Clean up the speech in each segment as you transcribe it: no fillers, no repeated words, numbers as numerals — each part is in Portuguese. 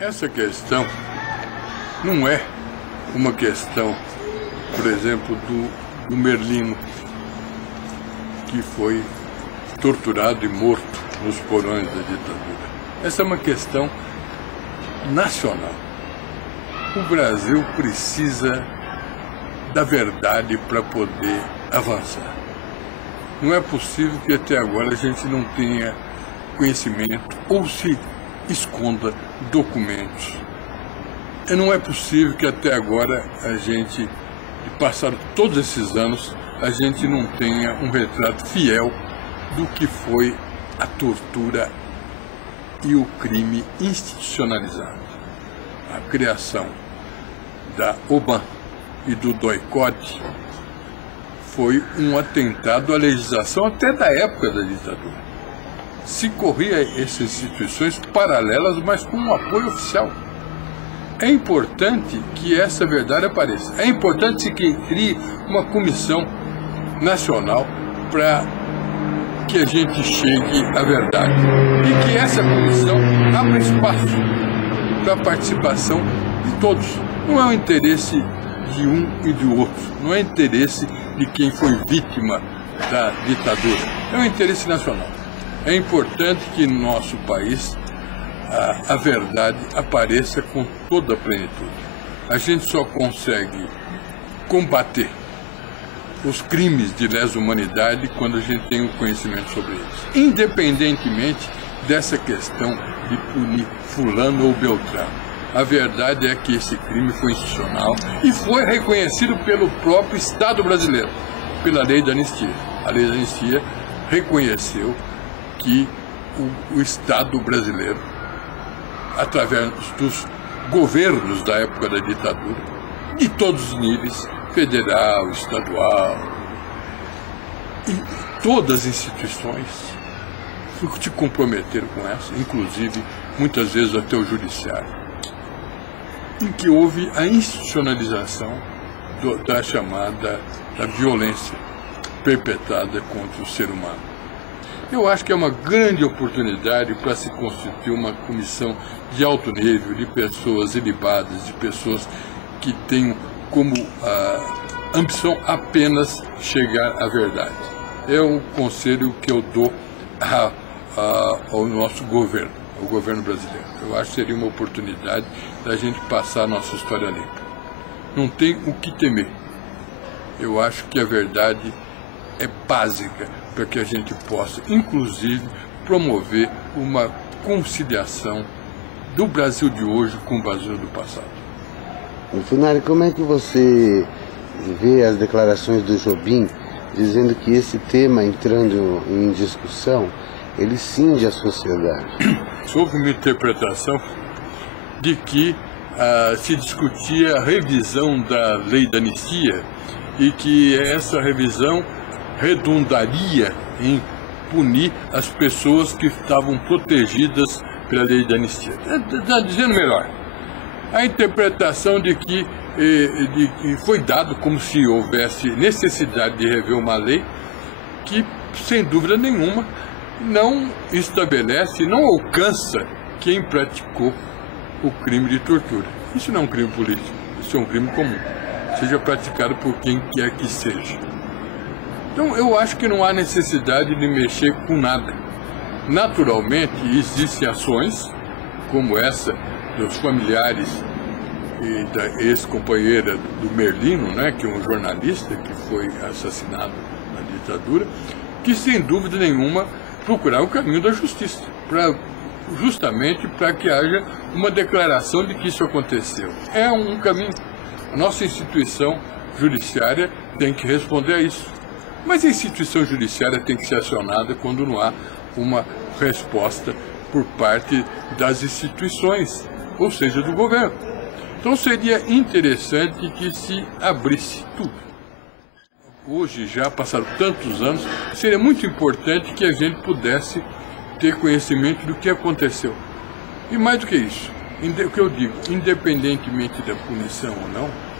Essa questão não é uma questão, por exemplo, do Merlino, que foi torturado e morto nos porões da ditadura. Essa é uma questão nacional. O Brasil precisa da verdade para poder avançar. Não é possível que até agora a gente não tenha conhecimento ou se esconda documentos. E não é possível que até agora a gente, passados todos esses anos, a gente não tenha um retrato fiel do que foi a tortura e o crime institucionalizado. A criação da OBAN e do DOI-CODE foi um atentado à legislação até da época da ditadura. Se corria essas instituições paralelas, mas com um apoio oficial. É importante que essa verdade apareça. É importante que crie uma comissão nacional para que a gente chegue à verdade. E que essa comissão abra espaço para a participação de todos. Não é o interesse de um e do outro. Não é interesse de quem foi vítima da ditadura. É um interesse nacional. É importante que no nosso país a verdade apareça com toda a plenitude. A gente só consegue combater os crimes de lesa humanidade quando a gente tem um conhecimento sobre eles. Independentemente dessa questão de punir fulano ou beltrano. A verdade é que esse crime foi institucional e foi reconhecido pelo próprio Estado brasileiro, pela lei da anistia. A lei da anistia reconheceu que o Estado brasileiro, através dos governos da época da ditadura, de todos os níveis, federal, estadual, e todas as instituições se comprometeram com essa, inclusive, muitas vezes até o judiciário, em que houve a institucionalização da chamada da violência perpetrada contra o ser humano. Eu acho que é uma grande oportunidade para se constituir uma comissão de alto nível, de pessoas ilibadas, de pessoas que tenham como ambição apenas chegar à verdade. É um conselho que eu dou ao nosso governo, ao governo brasileiro. Eu acho que seria uma oportunidade da gente passar a nossa história limpa. Não tem o que temer. Eu acho que a verdade é básica para que a gente possa, inclusive, promover uma conciliação do Brasil de hoje com o Brasil do passado. Funari, como é que você vê as declarações do Jobim dizendo que esse tema entrando em discussão, ele cinge a sociedade? Houve uma interpretação de que se discutia a revisão da lei da anistia e que essa revisão redundaria em punir as pessoas que estavam protegidas pela lei da anistia. Está dizendo melhor. A interpretação de que foi dado como se houvesse necessidade de rever uma lei que, sem dúvida nenhuma, não estabelece, não alcança quem praticou o crime de tortura. Isso não é um crime político, isso é um crime comum, seja praticado por quem quer que seja. Então, eu acho que não há necessidade de mexer com nada. Naturalmente, existem ações, como essa dos familiares e da ex-companheira do Merlino, né, que é um jornalista que foi assassinado na ditadura, que, sem dúvida nenhuma, procurar o caminho da justiça, justamente para que haja uma declaração de que isso aconteceu. É um caminho. A nossa instituição judiciária tem que responder a isso. Mas a instituição judiciária tem que ser acionada quando não há uma resposta por parte das instituições, ou seja, do governo. Então seria interessante que se abrisse tudo. Hoje, já passaram tantos anos, seria muito importante que a gente pudesse ter conhecimento do que aconteceu. E mais do que isso, o que eu digo, independentemente da punição ou não,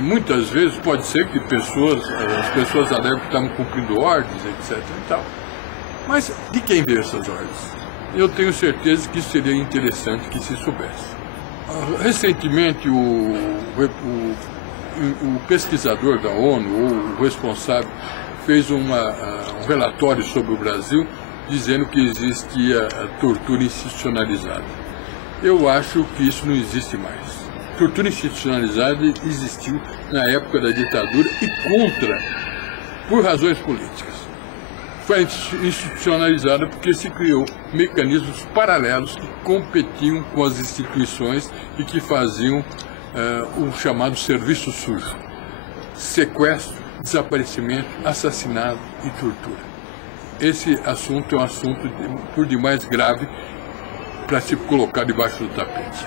muitas vezes pode ser que as pessoas alegam que estavam cumprindo ordens, etc. e tal. Mas de quem veio essas ordens? eu tenho certeza que seria interessante que se soubesse. Recentemente, o pesquisador da ONU, ou o responsável, fez um relatório sobre o Brasil, dizendo que existia tortura institucionalizada. Eu acho que isso não existe mais. Tortura institucionalizada existiu na época da ditadura e por razões políticas. Foi institucionalizada porque se criou mecanismos paralelos que competiam com as instituições e que faziam o chamado serviço sujo. Sequestro, desaparecimento, assassinato e tortura. Esse assunto é um assunto por demais grave para se colocar debaixo do tapete.